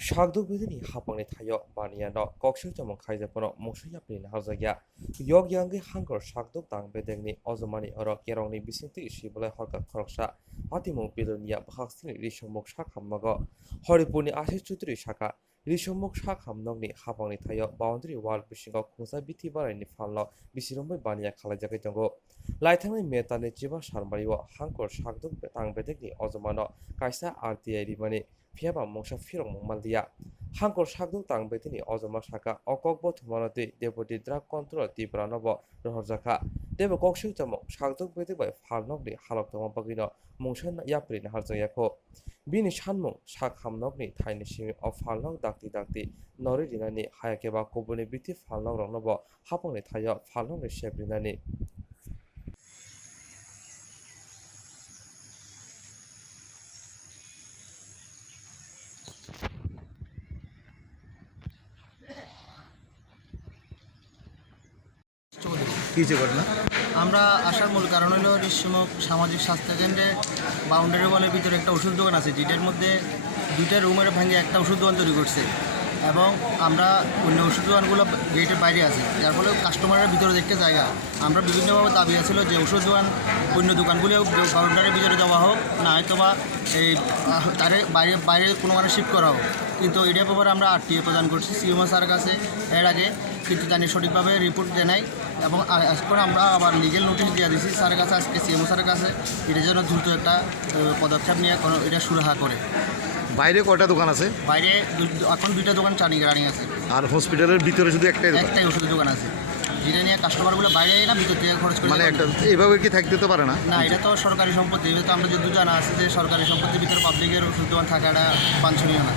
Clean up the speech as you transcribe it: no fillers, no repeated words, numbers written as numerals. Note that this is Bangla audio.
Shagdugni hapangni thayo baniano kokshil jamon khaijapono mushayapni hazagya yog yangi hangor shagdug tang bedengni ozomani oro kerongni bisinti shibole horka khoroksa atimu bilonia bhaksini rishomok shakhammago horipuni asis chutri shaka rishomok shakhamnogni hapangni thayo boundary wall bisingo khungsa bithi barani falno bisirombai bania khalajake jongo laithangni metani jiba sarmariwo hangor shagdug tang bedengni ozomano kaisa RTI rimani Fiaba Mosha Firong Maldia. Hankor Shagdung Tang Betini Ozoma Shaka, Okokbo Tumanati, Deputy Drug Control Tibranobo, Rohozaka. Debo Kokshu Tamo, Shagdung Beti by Farnogli, Halok Tomapagino, Moshan Yaprin Harzayako. Bini Shanmo, Shak Hamnogni, Tiny Shimi of Falnog Dakti, Noridinani, Hayakeba Kobuni Biti Falnog Ronobo, Haponi Taya, Falnog Shebrinani. কী যে ঘটনা? আমরা আসার মূল কারণ হলো ঋষিমুখ সামাজিক স্বাস্থ্যকেন্দ্রে বাউন্ডারি ওয়ালের ভিতরে একটা ওষুধ দোকান আছে, যেটার মধ্যে দুইটা রুমের ভেঙে একটা ওষুধ দোকান তৈরি করছে এবং আমরা অন্য ওষুধ দোকানগুলো গেটের বাইরে আছি, যার ফলে কাস্টমারের ভিতরে দেখতে জায়গা। আমরা বিভিন্নভাবে দাবি আছিল যে ওষুধ দোকান অন্য দোকানগুলো বাউন্ডারির ভিতরে দেওয়া হোক, না হয়তো বা এই তার বাইরে বাইরে কোনো মানে শিফট করা হোক। কিন্তু এটার ব্যাপারে আমরা RTI প্রদান করছি সিএমও স্যারের কাছে এর আগে, কিন্তু জানি সঠিকভাবে রিপোর্ট দেয় নাই এবং আজকে আমরা আবার লিগেল নোটিশ দিয়ে দিয়েছি স্যারের কাছে, আজকে সিএমও স্যারের কাছে, এটার জন্য দ্রুত একটা পদক্ষেপ নিয়ে এটা সুরাহা করে। বাইরে কয়টা দোকান আছে? বাইরে এখন দুইটা দোকান রানিং আছে, আর হসপিটালের ভিতরে শুধু একটাই ওষুধের দোকান আছে, যেটা নিয়ে কাস্টমারগুলো বাইরে না ভিতর থেকে খরচ করে। মানে একটা এইভাবে কি থাকতে তো পারে না? না, এটা তো সরকারি সম্পত্তি, এটা তো আমরা যদি জানা আছে যে সরকারি সম্পত্তির ভিতরে পাবলিকের ওষুধ দোকান থাকাটা বাঞ্ছনীয় না।